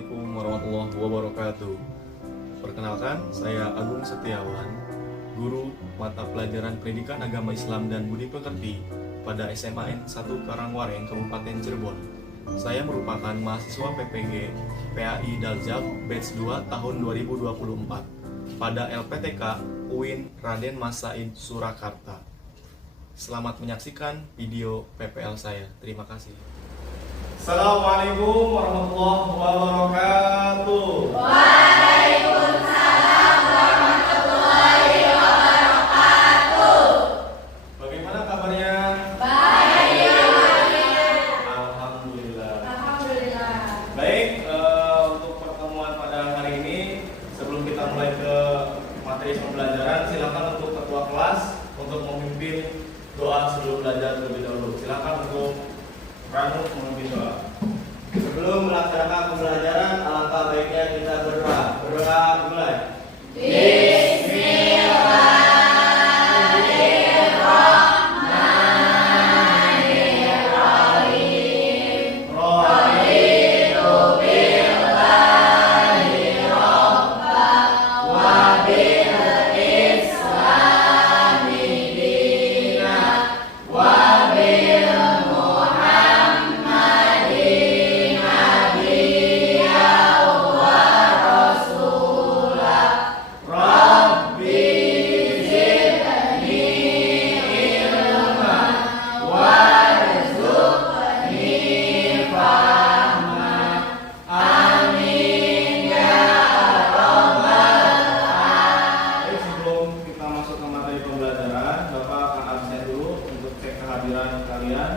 Assalamualaikum warahmatullahi wabarakatuh. Perkenalkan, saya Agung Setiawan, guru mata pelajaran Pendidikan Agama Islam dan Budi Pekerti pada SMAN 1 Karangwareng, Kabupaten Cirebon. Saya merupakan mahasiswa PPG PAI Daljab Batch 2 tahun 2024 pada LPTK UIN Raden Mas Said Surakarta. Selamat menyaksikan video PPL saya. Terima kasih. Assalamualaikum warahmatullahi wabarakatuh. Waalaikumsalam warahmatullahi wabarakatuh. Bagaimana kabarnya? Baik. Alhamdulillah. Alhamdulillah. Baik, untuk pertemuan pada hari ini, sebelum kita mulai ke materi pembelajaran, silakan untuk ketua kelas untuk memimpin doa sebelum belajar terlebih dahulu. Silakan untuk Ranu memimpin doa. Sebelum melaksanakan pembelajaran, alangkah baiknya kita berdoa. Berdoa dimulai. Bismillahirrahmanirrahim. Raditu billahi rabban wa bil islami dinan wa bil Muhammadin nabiyyan wa rasulah. Rabbi zidni ilman warzuqni fahman. Amin ya rabbal Baik, sebelum kita masuk ke materi pembelajaran, Bapak akan absen dulu untuk cek kehadiran kalian.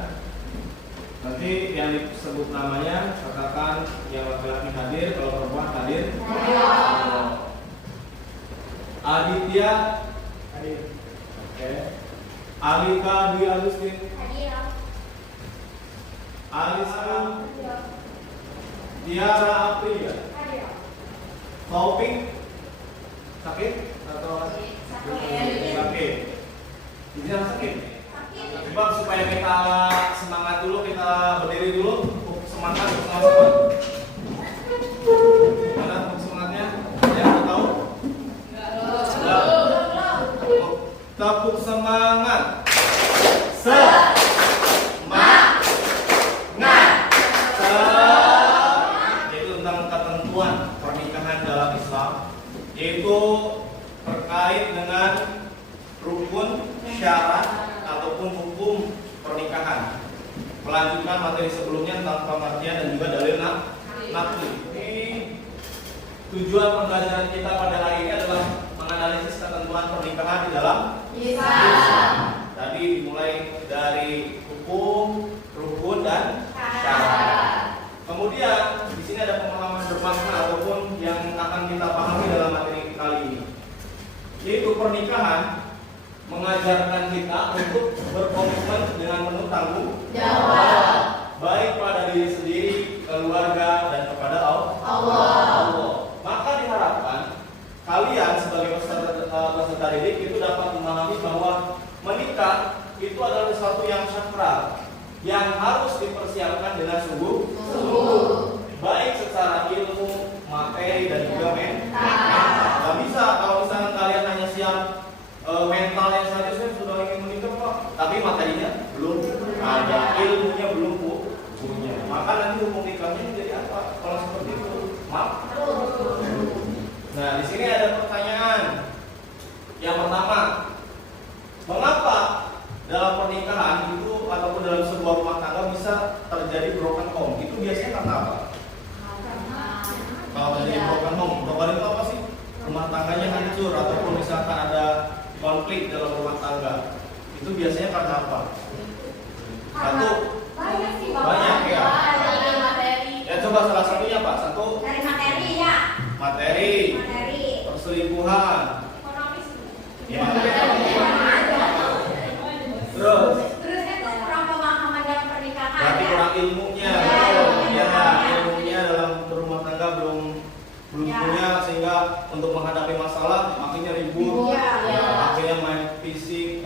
Nanti yang disebut namanya, katakan yang laki-laki hadir, kalau perempuan hadir. Aditya hadir. Oke. Alika Dwi Agustin. Alisa Tiara Aprilia. Taufik sakit atau sakit? Ini sakit. Coba supaya kita semangat dulu, kita berdiri dulu. Semangat, semangat. Mana semangatnya? Ya, tahu? Enggak. Tepuk semangat. Yaitu tentang ketentuan pernikahan dalam Islam, yaitu terkait dengan rukun, syarat ataupun hukum pernikahan. Melanjutkan materi sebelumnya tentang pengertian dan juga dalil nakli. Ini tujuan pembelajaran kita pada hari ini adalah menganalisis ketentuan pernikahan di dalam Islam. Tadi dimulai dari hukum, rukun dan syarat. Kemudian di sini ada pemahaman bermakna ataupun yang akan kita pahami dalam materi kali ini, yaitu pernikahan mengajarkan kita untuk berkomitmen dengan penuh tanggung jawab, baik pada diri sendiri, keluarga, dan kepada Allah. Maka diharapkan kalian sebagai peserta didik itu dapat memahami bahwa menikah itu adalah sesuatu yang sakral, yang harus dipersiapkan dengan sungguh-sungguh, baik secara ilmu, materi, dan juga mental. Gak bisa kalau misalnya kalian hanya siap mentalnya saja, saya sudah ingin menikah Pak, tapi materinya belum ada, ilmunya belum punya. Maka nanti hukum nikahnya menjadi apa? Kalau seperti itu, maaf. Nah, di sini ada pertanyaan. Yang pertama, mengapa dalam pernikahan itu ataupun dalam sebuah rumah tangga bisa terjadi broken home? Itu biasanya karena apa? Kalau terjadi broken home itu apa sih? Rumah tangganya hancur ataupun misalkan ada konflik dalam rumah tangga. Itu biasanya karena apa? Satu, banyak ya. Ya coba salah satunya Pak. Satu, Dari materi ya. materi, perselingkuhan. Ya. Terus Kurang pemahaman dalam pernikahan. berarti Ya. kurang ilmunya. Ya, ilmunya dalam berumah tangga belum punya, sehingga untuk menghadapi masalah makinnya ribut, akhirnya main fisik.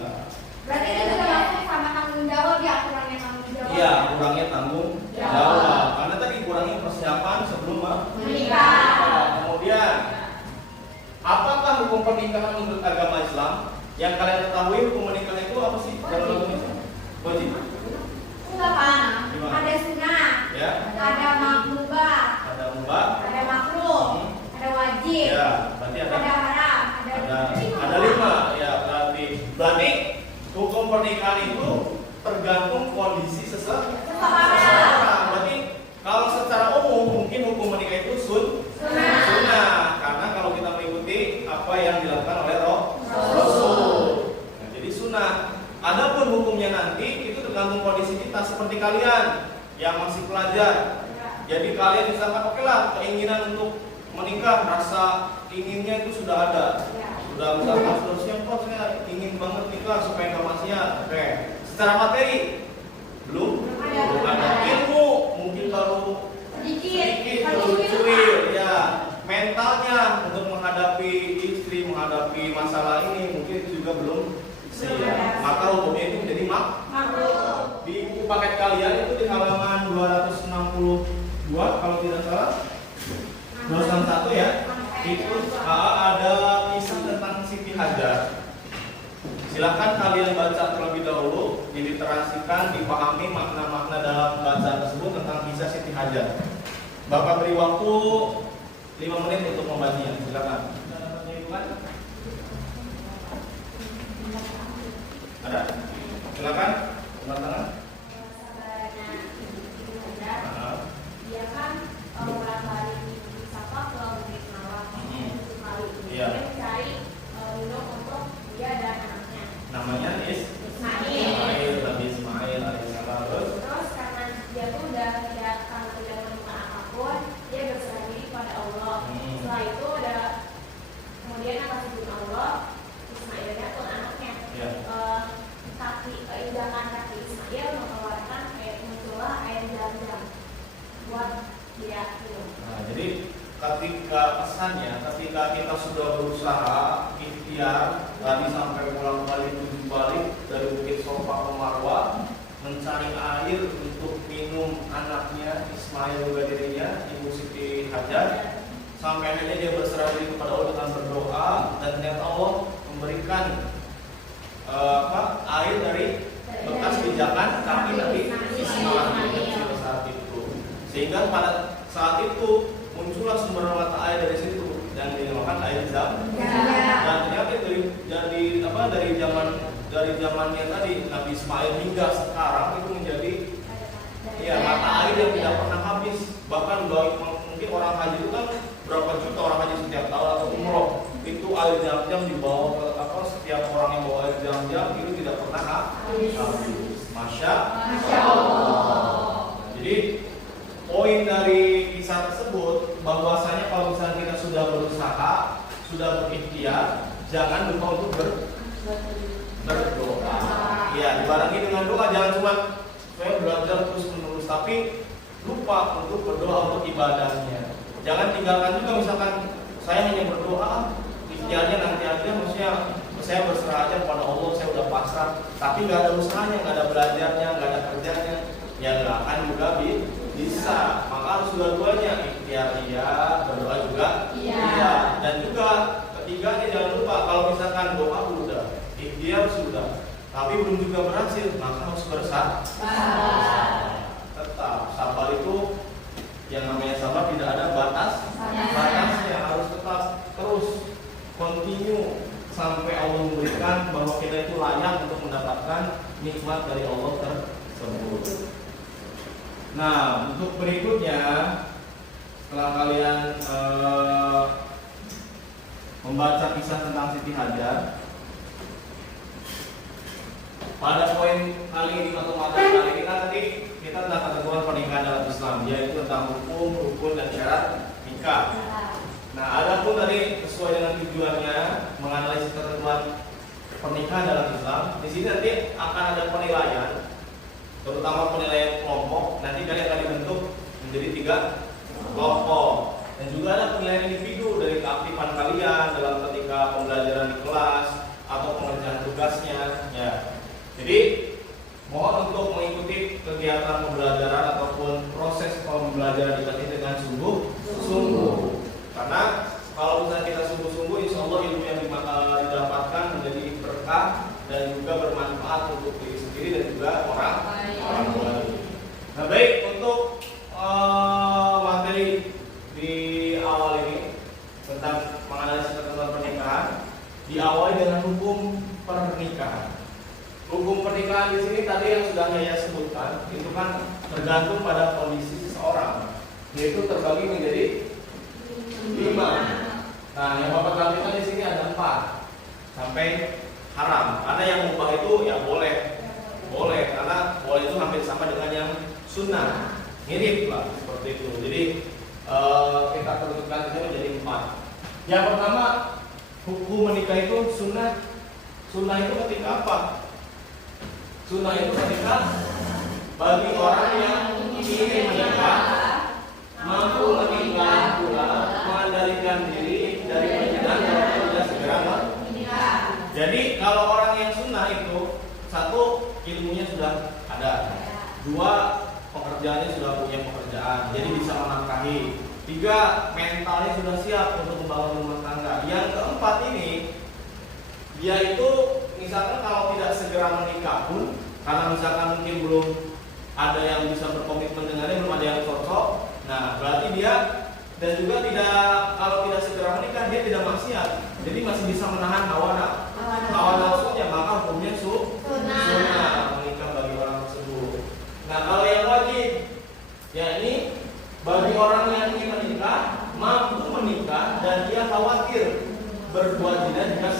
Berarti itu tergantung sama tanggung jawab ya, kurangnya tanggung jawab. Iya, kurangnya tanggung jawab. Karena tadi kurangnya persiapan sebelum pernikahan menurut agama Islam, yang kalian ketahui hukum pernikahan itu apa sih? Dalam agama Islam? Wajib. Enggak Pak. Gimana? Ada sunnah. Ya. Ada mubah. Ada mubah. Ada makruh. Ada wajib. Ya, berarti Ada haram. ada 5 ya, berarti hukum pernikahan itu tergantung kondisi seseorang. Berarti kalau secara umum mungkin hukum menikah itu sunnah, karena kalau kita mengikuti apa yang dilakukan oleh Rasul. Nah, jadi sunnah. Adapun hukumnya nanti itu tergantung kondisi kita, seperti kalian yang masih pelajar. Jadi kalian misalkan oke lah, keinginan untuk menikah, rasa inginnya itu sudah ada. Sudah misalkan seterusnya, kok saya ingin banget nikah supaya nggak maksiat. Oke. Secara materi belum ada. Ilmu mungkin baru sedikit baru cuil ya. Mentalnya untuk menghadapi istri, menghadapi masalah ini mungkin juga belum siap. Maka hukumnya itu menjadi makruh. Di buku paket kalian itu di halaman 262 kalau tidak salah, 261 ya. Itu ada kisah tentang Siti Hajar. Silakan kalian baca terlebih dahulu, diliterasikan, dipahami makna-makna dalam bacaan tersebut tentang kisah Siti Hajar. Bapak beri waktu 5 menit untuk membacanya. Silakan. Ada? Silakan. Angkat tangan. Dia kan orang hari disapa ke bukit malam sekali. Iya. Dia mencari minum untuk dia dan anaknya. Namanya Ismail, Nabi Ismail alaihissalam. Terus karena dia tuh udah tidak menemukan apapun, dia berserah diri pada Allah. Setelah itu ada kemudian atas izin Allah, Ismailnya pun anaknya. Iya. Injakan kaki Ismail mengeluarkan muncullah air zam-zam buat dia minum. Nah, jadi ketika pesannya, ketika kita sudah berusaha ikhtiar tadi sampai pulang balik tujuh balik dari Bukit Sofa ke Marwah mencari air untuk minum anaknya Ismail juga dirinya Ibu Siti Hajar, sampai akhirnya dia berserah diri kepada Allah dengan berdoa, dan ternyata Allah memberikan air dari bekas pijakan kaki Nabi Ismail saat itu, sehingga pada saat itu muncullah sumber mata air dari situ dan dinamakan air zam. Dan ternyata dari zamannya tadi Nabi Ismail hingga sekarang itu menjadi mata air yang tidak pernah habis. Bahkan mungkin orang haji itu kan berapa juta orang haji setiap tahun atau umroh, itu air zam-zam dibawa ke setiap orang yang bawa air zam-zam itu tidak pernah habis. Masya Allah. Jadi poin dari kisah tersebut bahwasanya kalau misalnya kita sudah berusaha, sudah berikhtiar, jangan lupa untuk berdoa. Ya, dibarengi dengan doa, jangan cuma saya belajar terus menerus tapi lupa untuk berdoa untuk ibadahnya. Jangan tinggalkan juga misalkan saya hanya berdoa, ikhtiarnya nanti aja, maksudnya saya berserah aja kepada Allah, saya udah pasrah, tapi nggak ada usahanya, nggak ada belajarnya, nggak ada kerjanya, ya nggak akan juga bisa. Maka harus dua-duanya, ikhtiar iya, berdoa juga iya. Dan juga ketiganya jangan lupa, kalau misalkan doa udah, ikhtiar sudah, tapi belum juga berhasil, maka harus bersabar. Tetap sabar itu yang namanya sabar tidak ada batasnya, harus tetap terus continue sampai Allah memberikan bahwa kita itu layak untuk mendapatkan nikmat dari Allah tersebut. Nah, untuk berikutnya setelah kalian membaca kisah tentang Siti Hajar, pada poin kali ini atau materi kali ini kan tadi kita tentang ketentuan pernikahan dalam Islam, yaitu tentang hukum, rukun dan syarat nikah. Nah, ada pun tadi sesuai dengan tujuannya menganalisis ketentuan pernikahan dalam Islam. Di sini nanti akan ada penilaian, terutama penilaian kelompok. Nanti kalian akan dibentuk menjadi 3 kelompok. Dan juga ada penilaian individu dari keaktifan kalian dalam ketika pembelajaran di kelas atau pengerjaan tugasnya. Ya. Jadi mohon untuk mengikuti kegiatan pembelajaran ataupun proses pembelajaran di kelas ini dengan sungguh-sungguh. Karena kalau misalnya kita sungguh-sungguh, insya Allah ilmu yang dimakan untuk diri sendiri dan juga orang tua. Nah, baik, untuk materi di awal ini tentang menganalisis ketentuan pernikahan diawali dengan hukum pernikahan. Hukum pernikahan di sini tadi yang sudah saya sebutkan itu kan tergantung pada kondisi seseorang, yaitu terbagi menjadi 5. Nah, yang Bapak tampilkan di sini ada 4 sampai haram. Karena yang mubah itu ya boleh, karena boleh itu hampir sama dengan yang sunnah, mirip lah seperti itu. Jadi kita tentukan di sini menjadi 4. Yang pertama, hukum menikah itu sunnah. Sunnah itu ketika apa? Sunnah itu ketika bagi orang yang ingin menikah, mampu menikah pula, mengendalikan diri dari perjalanan kalau sudah segera menikah. Jadi kalau orang yang sunnah itu, 1, ilmunya sudah ada, 2, pekerjaannya sudah punya pekerjaan, jadi bisa menafkahi, 3, mentalnya sudah siap untuk membangun rumah tangga. Yang keempat ini, dia itu misalkan kalau tidak segera menikah pun, karena misalkan mungkin belum ada yang bisa berkomitmen dengannya, belum ada yang cocok, nah berarti dia dan juga kalau tidak segera menikah dia tidak maksiat, jadi masih bisa menahan hawa nafsunya, maka hukumnya sunnah menikah bagi orang tersebut. Nah, kalau yang wajib, yakni bagi orang yang ingin menikah, mampu menikah dan dia khawatir berbuat zina jika.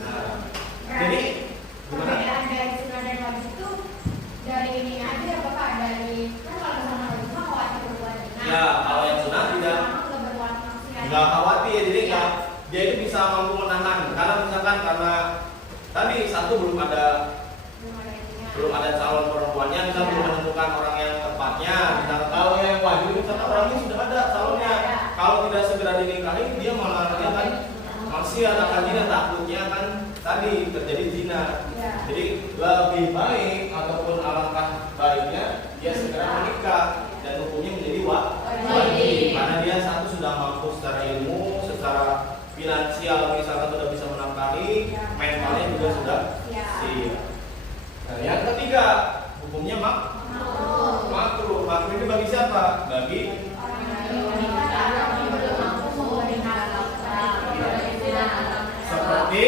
Nah, jadi perbedaan dari sunnah dan wajib itu dari ini aja Bapak, dari kan kalau misalnya wajib mah khawatir berbuat zina. Ya, kalau yang sunnah tidak nggak khawatir, jadi dia itu bisa mampu menahan. Karena misalkan karena tadi 1 belum ada calon perempuannya, misalnya belum menemukan orang yang tepatnya. Misalkan kalau yang wajib, misalkan orangnya sudah ada calonnya, kalau tidak segera dinikahi dia malah akan maksiat, akan zina, takutnya kan tadi terjadi zina. Jadi lebih baik ataupun alangkah baiknya dia segera menikah dan hukumnya menjadi wajib, karena dia 1 sudah mampu secara ilmu, secara finansial misalkan sudah bisa menafkahi, mentalnya juga sudah siap. Nah, yang ketiga, hukumnya makruh. Makruh ini bagi siapa? Bagi seperti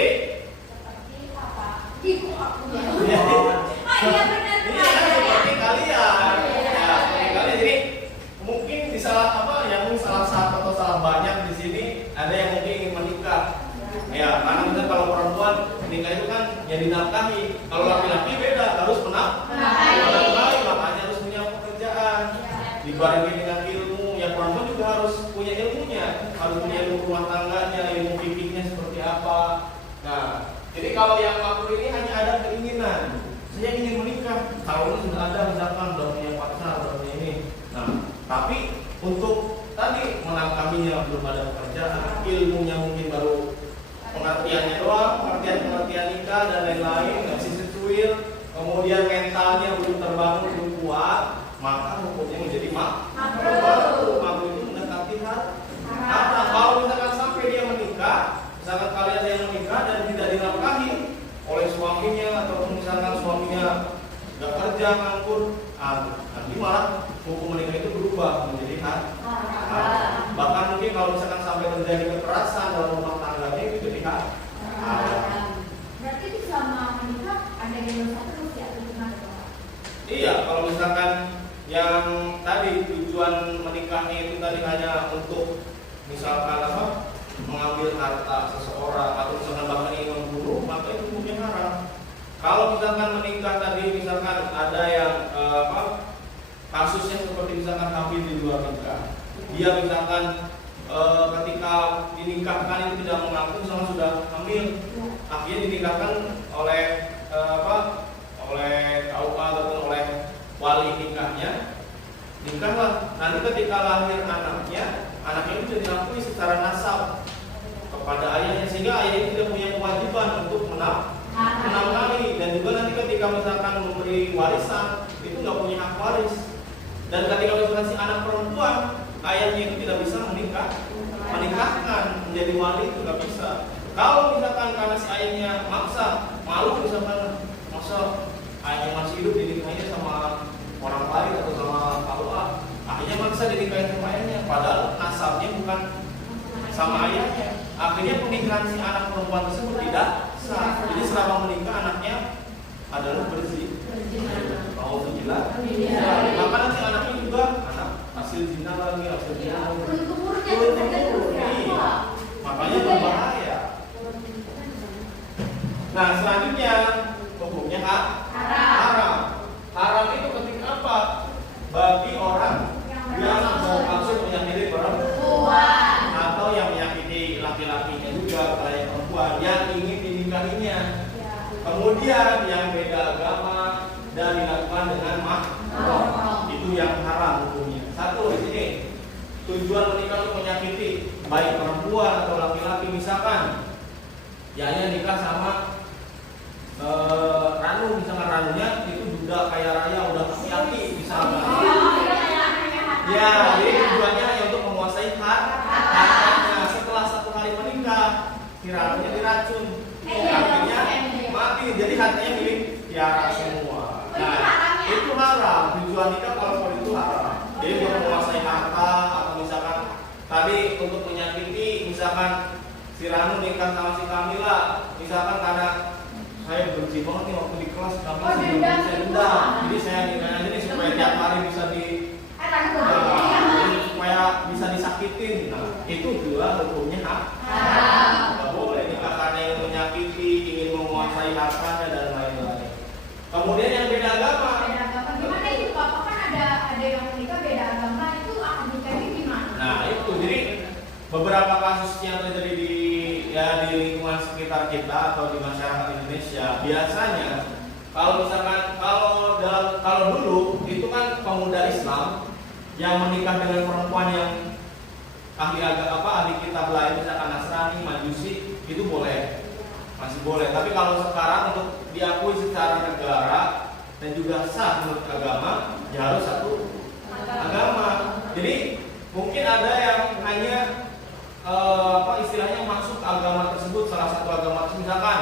seperti kalian. Jadi mungkin di salah satu atau salah banyak di sini ada yang mungkin ingin menikah. Ya, karena misalnya kalau perempuan nikah itu kan yang dinafkahi. Kalau laki-laki beda, harus menafkahi, makanya harus punya pekerjaan. Dibarengi dengan ilmu, ya perempuan juga harus punya ilmunya, harus punya ilmu rumah tangganya, ilmu fikihnya seperti apa. Nah, jadi kalau yang makruh ini hanya ada keinginan, saya ingin menikah, calonnya sudah ada, misalkan sudah punya pacar, sudah punya ini. Nah, tapi untuk tadi menafkahinya belum ada pekerjaan, ilmunya mungkin baru pengertiannya doang, pengertian nikah dan lain-lain, nggak bisa sesuai, kemudian mentalnya belum terbangun, belum kuat, maka hukumnya menjadi makruh. Makruh itu mendekati haram. Kalau misalkan sampai dia menikah, misalkan kalian ada yang menikah dan tidak dinafkahi oleh suaminya, atau misalkan suaminya nggak kerja, nganggur, nanti malah hukum menikah itu berubah menjadi haram. Bahkan mungkin kalau misalkan sampai terjadi kekerasan dalam rumah tangganya itu jadi haram. Berarti itu selama menikah ada yang dosa terus ya, atau gimana? Iya, kalau misalkan yang tadi tujuan menikahnya itu tadi hanya untuk misalkan mengambil harta seseorang atau misalkan bahkan ingin membunuh, maka itu hukumnya haram. Kalau misalkan menikah tadi misalkan ada yang kasusnya seperti misalkan hamil di luar nikah, dia misalkan ketika dinikahkan itu tidak mengaku misalkan sudah hamil, akhirnya dinikahkan oleh oleh KUA ataupun oleh wali nikahnya, nikahlah. Nanti ketika lahir anaknya itu sudah diakui secara nasab kepada ayahnya, sehingga ayahnya tidak punya kewajiban untuk menafkahi, dan juga nanti ketika misalkan memberi warisan itu nggak punya hak waris. Dan ketika misalkan si anak perempuan, ayahnya itu tidak bisa menikahkan menjadi wali, itu nggak bisa. Kalau misalkan karena si ayahnya maksa, malu misalkan masa hanya masih hidup dinikahin sama orang lain atau sama Allah, akhirnya maksa dinikahin sama ayahnya, padahal nasabnya bukan sama ayahnya. Akhirnya pernikahan si anak perempuan tersebut tidak sah. Jadi selama menikah anaknya adalah bersih. Alhamdulillah. Maka nanti anaknya juga anak hasil zina lagi, hasil zina lagi. Makanya berbahaya. Nah selanjutnya hukumnya haram. Haram itu ketika apa? Bagi orang yang mau maksud menyakiti perempuan atau yang menyakiti laki-lakinya juga kayak perempuan yang ingin dinikahinya. Kemudian yang beda agama dan dilakukan dengan mahram, itu yang haram hukumnya. Satu di sini tujuan menikah untuk menyakiti baik perempuan atau laki-laki, misalkan ya nikah sama Ranu, misalkan Ranunya itu udah kaya raya, udah laki-laki misalkan. Ya, jadi tujuannya hanya untuk menguasai hartanya. Setelah 1 hari menikah, si Ranunya diracun, akhirnya mati. Jadi hartanya milik Tiara semua. Nah, itu haram. Tujuan nikah kalau seperti itu haram. Jadi untuk menguasai harta atau misalkan tadi untuk menyakiti, misalkan si Ranu nikah sama si Kamila, misalkan karena saya benci banget nih waktu di kelas Kamila sebelum saya dendam. Jadi saya nikah aja nih supaya tiap hari bisa supaya bisa disakitin. Nah, itu juga hukumnya haram. Tidak boleh nikah karena ingin menyakiti, ingin menguasai hartanya dan lain-lain. Kemudian yang beda agama. Gimana itu Bapak, kan ada yang menikah beda agama, itu akan nikahnya gimana? Nah itu jadi beberapa kasus yang terjadi di lingkungan sekitar kita atau di masyarakat Indonesia, biasanya kalau misalkan kalau dulu itu kan pemuda Islam yang menikah dengan perempuan yang ahli kitab lain, misalkan Nasrani, Majusi, itu boleh, masih boleh. Tapi kalau sekarang untuk diakui secara negara dan juga sah menurut agama, ya harus satu agama. Jadi mungkin ada yang hanya istilahnya masuk agama tersebut, salah satu agama tersebut, misalkan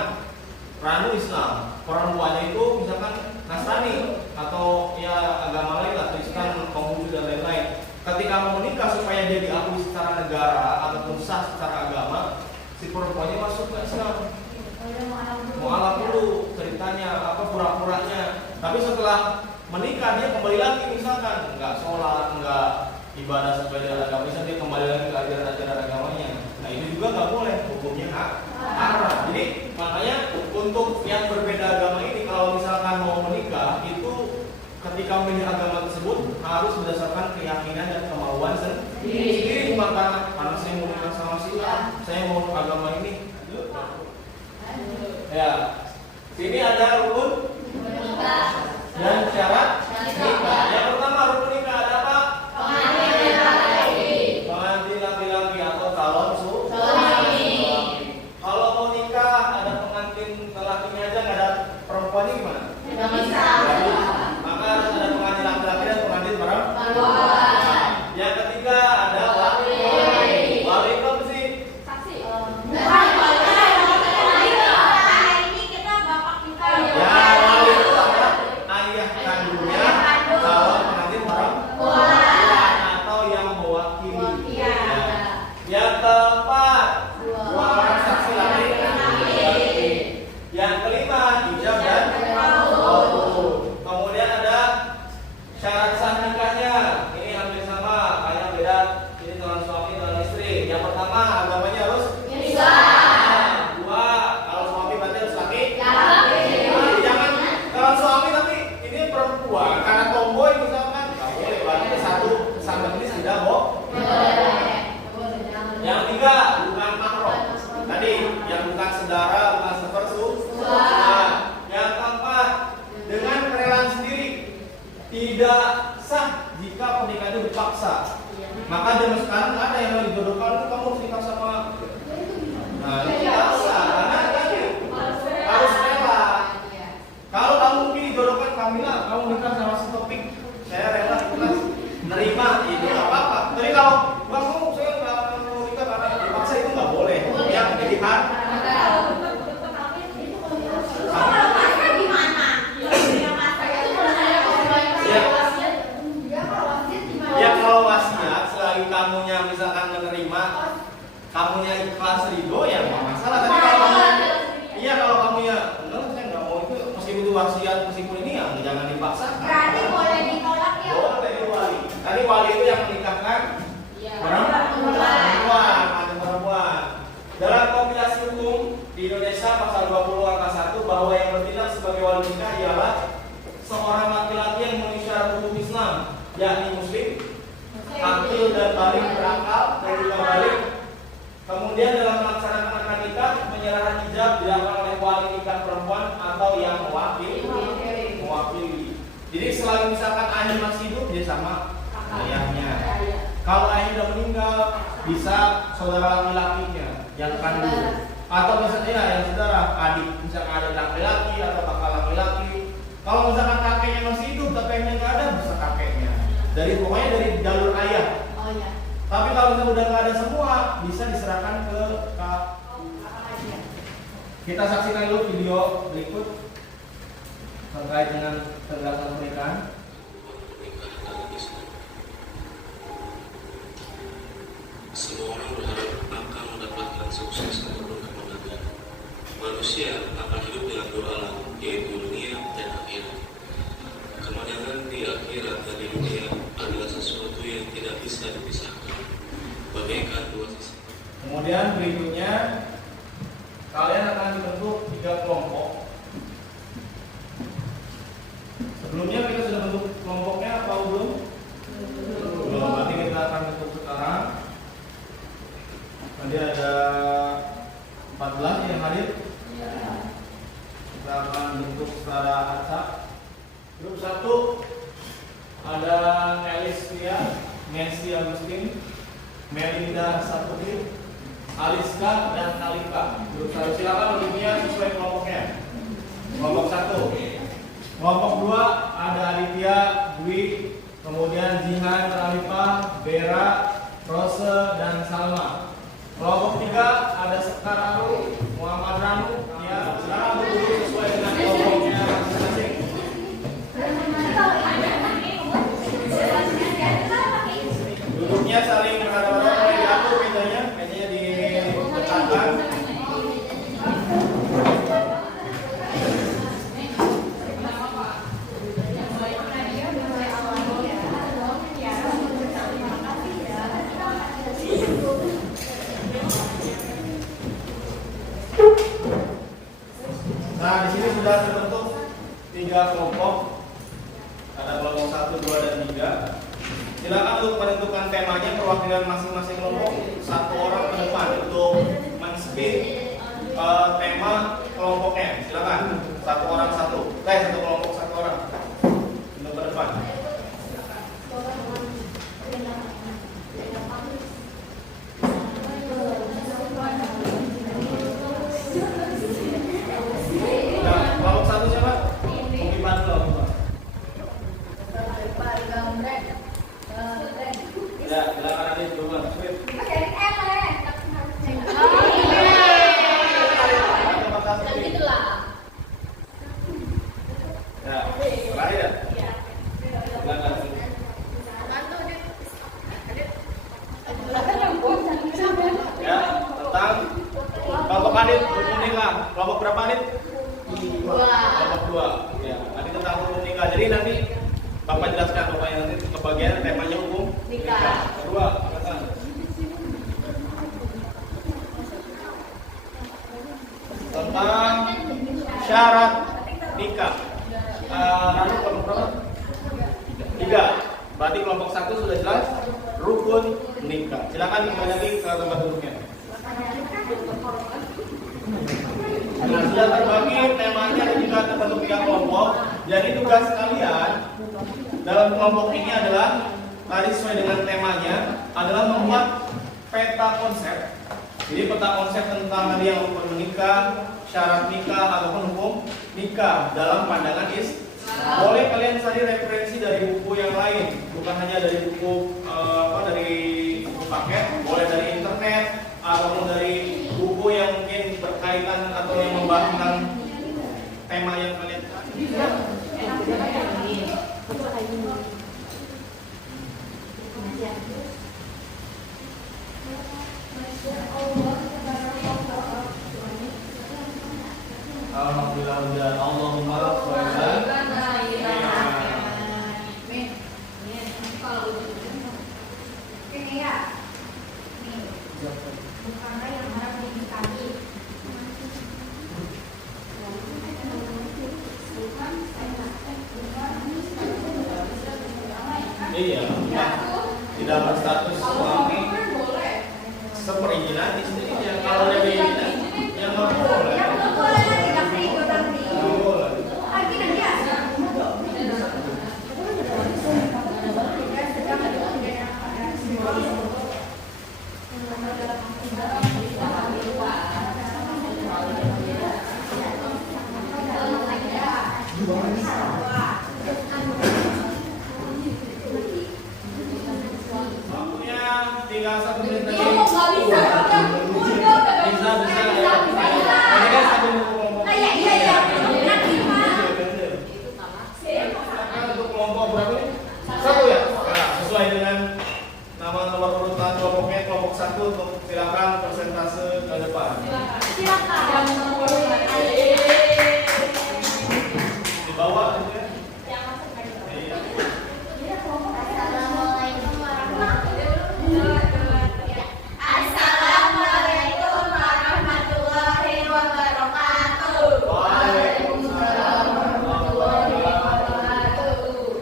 Ranu Islam, perempuannya itu misalkan Nasrani atau ya agama lain lah, Kristen, Konghucu dan lain-lain. Ketika mau menikah supaya dia diakui secara negara ataupun sah secara agama, si perempuannya masuk ke Islam. Mualaf dulu ceritanya, pura-puranya. Tapi setelah menikah dia kembali lagi, misalkan nggak sholat, nggak ibadah sesuai dengan agama, misalnya dia kembali lagi ke ajaran-ajaran agamanya. Nah itu juga nggak boleh, hukumnya haram. Jadi makanya untuk yang berbeda agama ini, kalau misalkan mau menikah itu ketika memilih agama tersebut harus berdasarkan keyakinan dan kemauan sendiri, bukan karena saya mau nikah sama saya mau agama ini. Ya, sini ada rukun dan syarat nikah. Yang pertama rukun nikah ada apa? Pengantin laki-laki atau calon suami. Kalau mau nikah ada pengantin laki-lakinya aja, nggak ada perempuannya gimana? Nggak bisa. Maka harus ada pengantin laki-laki dan pengantin perempuan. Yang ketiga ada wali. Wali itu apa sih? Saksi. Ya, wali itu adalah ayah kandungnya calon pengantin perempuan atau yang mewakili. Yang keempat, 2 orang saksi laki-laki. Yang kelima, ijab dan qabul. Kemudian ada syarat sah nikahnya. Ini hampir sama, hanya beda ini calon suami dan istri. Yang pertama, agamanya harus Islam. 2, kalau suami berarti harus laki. Jangan kalau suami tapi ini perempuan karena tomboy misalkan, nggak boleh. Berarti satu sama jenis tidak boleh. Yang 3, bukan mahram. Tadi yang bukan saudara, bukan sepersuara. Yang keempat, dengan kerelaan sendiri, tidak sah jika pernikahan itu dipaksa. Maka zaman sekarang ada yang dijodohkan, kamu harus nikah sama. Nah, itu tidak sah karena tadi harus rela. Kalau kamu mungkin dijodohkan Kamila, kamu nikah sama si Topik, saya rela ikhlas nerima, itu nggak apa-apa. Tapi kalau kamu saya nggak mau nikah karena dipaksa, itu nggak boleh. Yang jadi hak. ini yang jangan dipaksakan. Berarti boleh ditolak ya? Boleh wali. Tadi wali itu yang menikahkan Iya. perempuan. Dalam kompilasi hukum di Indonesia pasal 20 angka 1 bahwa yang bertindak sebagai wali nikah ialah seorang laki-laki yang memenuhi syarat hukum Islam, yakni muslim, akil dan balik, berakal dan juga balik. Kemudian dalam melaksanakan akad nikah, penyerahan hijab dilakukan oleh wali nikah perempuan atau yang mewakili. Jadi selalu misalkan ayah masih hidup dia sama ayahnya. Kalau ayah sudah meninggal, bisa saudara laki-lakinya yang kandung. Atau misalnya yang saudara adik, misalkan ada laki-laki atau kakak laki-laki. Kalau misalkan kakeknya masih hidup tapi ayahnya nggak ada, bisa kakeknya. Pokoknya dari jalur ayah. Oh ya. Tapi kalau misalnya udah nggak ada semua, bisa diserahkan ke kita saksikan dulu video berikut terkait dengan penjelasan pernikahan. Semua orang berharap akan mendapatkan sukses dalam berkemenangan. Manusia akan hidup dengan dua alam, yaitu dunia dan akhirat. Kemenangan di akhirat dan di dunia adalah sesuatu yang tidak bisa dipisahkan, bagaikan dua sisi. Kemudian berikutnya kalian akan dibentuk 3 kelompok. Sebelumnya kita sudah bentuk kelompoknya atau belum? Belum. Berarti kita akan bentuk sekarang. Nanti ada 14 yang hadir. Kita akan bentuk secara acak. Grup 1 ada Elistia, Nancy Agustin, Melinda Saputri, Aliska dan Alika. Grup 1 silakan duduknya sesuai kelompoknya. Kelompok 1. Kelompok 2 ada Aditya, Dwi, kemudian Jihan, Alifah, Vera, Rose dan Salma. Kelompok 3 ada Sekar Aru, Muhammad Ranu. Ya, silakan duduk sesuai dengan kelompoknya masing-masing. Duduknya saling berhadapan, mulai diatur mejanya diletakkan. Nah, di sini sudah terbentuk 3 kelompok. Ada kelompok 1, 2 dan 3. Silakan untuk menentukan temanya, perwakilan masing-masing kelompok 1 orang ke depan untuk men-speak tema kelompoknya. Silakan 1 orang 1. 1 kelompok 1 orang untuk ke depan. Nah, kelompok 1 siapa? Mungkin bantu. Ya, silakan aja dulu. Ya, terakhir ya. Silakan. Ya, tentang kelompok Adit, hukum nikah. Kelompok berapa Adit? 2. Kelompok 2. Ya, nanti tentang hukum nikah. Jadi nanti Bapak jelaskan pokoknya nanti kebagian temanya hukum nikah. Kedua, angkatan. Tentang syarat nikah. Lalu kelompok berapa? 3. Berarti kelompok 1 sudah jelas rukun nikah. Silakan kembali lagi ke tempat duduknya. Nah, sudah terbagi temanya dan juga terbentuk 3 kelompok. Jadi tugas kalian dalam kelompok ini adalah tadi sesuai dengan temanya adalah membuat peta konsep. Jadi peta konsep tentang tadi yang rukun menikah, syarat nikah ataupun hukum nikah dalam pandangan Islam. Boleh kalian cari referensi dari buku yang lain, bukan hanya dari buku dari buku paket, boleh dari internet ataupun dari buku yang mungkin berkaitan atau yang membahas tentang tema yang kalian cari. Alhamdulillah, Allahumma Iya, tidak berstatus suami seperizinan istrinya. Kalau dia berizinan, yang nggak boleh. Nggak boleh. Waktunya tinggal 1 menit lagi. Bisa. Ini kan satu kelompok. Untuk kelompok berapa nih? 1 ya? Nah, sesuai dengan nama nomor urutan kelompoknya, kelompok 1 untuk silakan persentase ke depan. Di bawah aja. Iya. Assalamualaikum warahmatullahi wabarakatuh. Waalaikumsalam warahmatullahi wabarakatuh.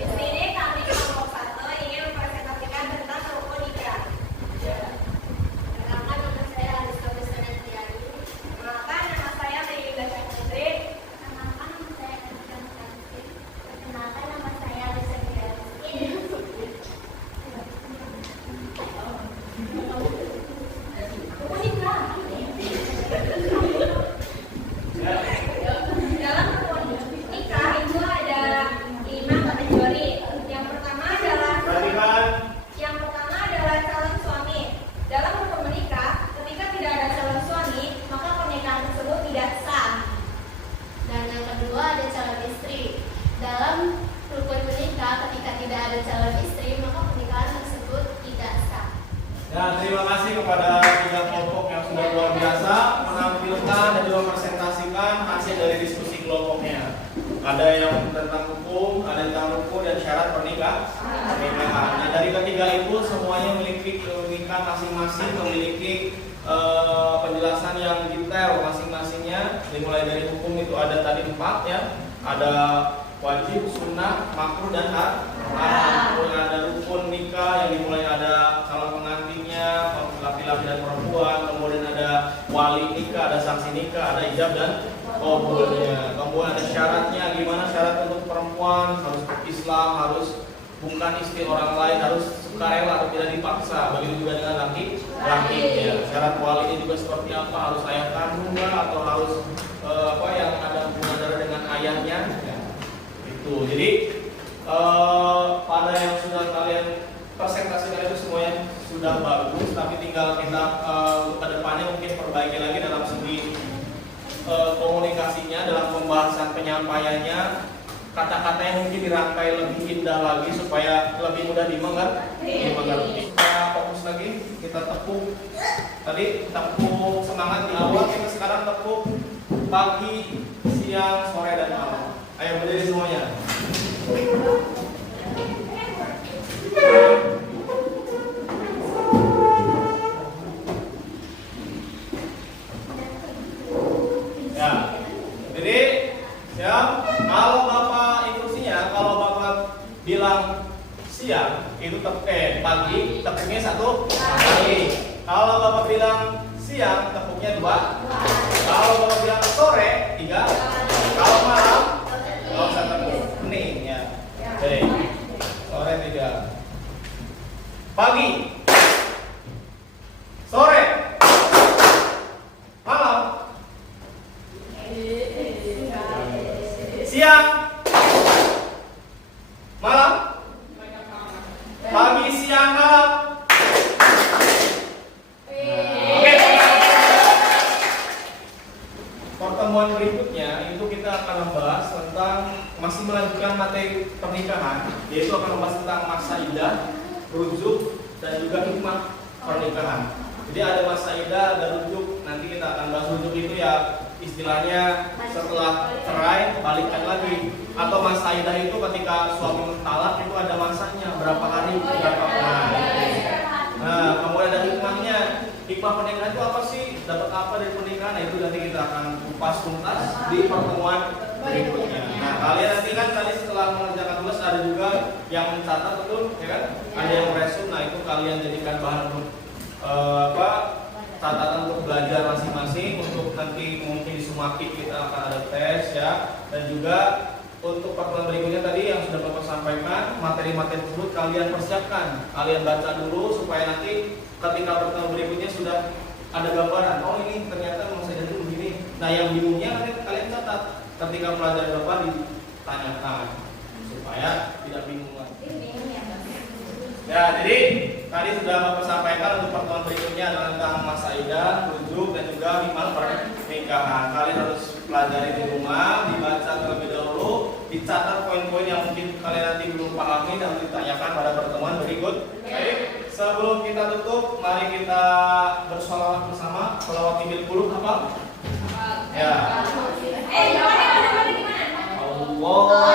Di sini kami kelompok 1 ingin mempresentasikan tentang rukun nikah. Perkenalkan, nama saya Rizka Busanastiani. Perkenalkan, nama saya Melinda Syahputri. Perkenalkan, nama saya Rizka Busanastiani. Perkenalkan, nama saya Lisa Fidaruski. Rukun nikah. Dalam rukun nikah itu ada 5 kategori. Yang pertama adalah calon suami. Dalam rukun menikah, ketika tidak ada calon suami, maka pernikahan tersebut tidak sah. Dan yang kedua ada calon istri. Dalam rukun menikah ketika tidak ada calon istri maka pernikahan tersebut tidak sah. Ya, terima kasih kepada 3 kelompok yang sudah luar biasa menampilkan dan juga presentasikan hasil dari diskusi kelompoknya. Ada yang tentang hukum, ada tentang rukun dan syarat pernikahan. Nah, dari ketiga itu semuanya memiliki keunikan masing-masing, memiliki penjelasan yang detail masing-masingnya. Dimulai dari hukum itu ada tadi 4 ya. Ada wajib, sunnah, makruh dan haram. Kemudian ada rukun nikah yang dimulai ada calon pengantinnya, laki-laki dan perempuan. Kemudian ada wali nikah, ada saksi nikah, ada ijab dan qabulnya. Kemudian ada syaratnya, gimana syarat untuk perempuan harus Islam, harus bukan istri orang lain, harus sukarela atau tidak dipaksa. Begitu juga dengan laki ya. Syarat walinya juga seperti apa, harus ayah kandung atau harus yang ada hubungan darah dengan ayahnya. Ya. Itu. Jadi pada yang sudah kalian presentasikan itu semuanya sudah bagus, tapi tinggal kita untuk kedepannya mungkin perbaiki lagi dalam segi komunikasinya, dalam pembahasan penyampaiannya, kata-katanya mungkin dirangkai lebih indah lagi supaya lebih mudah dimengerti. Kita fokus lagi, kita tepuk tadi, tepuk semangat di awal, kita sekarang tepuk pagi, siang, sore dan malam. Ayo berdiri semuanya. Ya, jadi siap. Kalau Bapak instruksinya, kalau Bapak bilang siang itu pagi, tepuknya 1 kali. Kalau Bapak bilang siang, tepuknya 2. Kalau Bapak bilang sore, 3. Kalau malam, nggak usah tepuk, hening ya. Oke, sore 3. Pagi, sore, malam, siang, malam, pagi, siang, malam. Oke. Pertemuan berikutnya itu kita akan membahas tentang, masih melanjutkan materi pernikahan, yaitu akan membahas tentang masa idah, rujuk, dan juga hikmah pernikahan. Jadi ada masa idah, ada rujuk. Nanti kita akan bahas rujuk itu ya istilahnya setelah cerai balikan lagi, atau masa idah itu ketika suami talak itu ada masanya berapa hari, berapa bulan. Nah, kemudian ada hikmahnya. hikmah pernikahan itu apa sih? Dapat apa dari pernikahan? Nah, itu nanti kita akan kupas tuntas di pertemuan berikutnya. Nah, kalian nanti kan tadi setelah mengerjakan tugas ada juga yang mencatat, betul, ya kan? Ada yang resume. Nah, itu kalian jadikan bahan untuk catatan untuk belajar masing-masing. Untuk nanti mungkin di Sumakip kita akan ada tes ya, dan juga untuk pertemuan berikutnya tadi yang sudah Bapak sampaikan, materi-materi tersebut kalian persiapkan, kalian baca dulu supaya nanti ketika pertemuan berikutnya sudah ada gambaran. Oh, ini ternyata mau saya jadi begini. Nah, yang bingungnya nanti kalian catat ketika pelajaran Bapak ditanyakan supaya tidak bingung lagi. Ya, jadi tadi sudah Bapak sampaikan untuk pertemuan berikutnya adalah tentang masaidah, rujuk, dan juga hikmah pernikahan. Kalian harus pelajari di rumah, dibaca terlebih dahulu, dicatat poin-poin yang mungkin kalian nanti belum pahami dan ditanyakan pada pertemuan berikut. Baik, sebelum kita tutup, mari kita bersolawat bersama. Sholawat 30 apa? Ya. Gimana? Allah.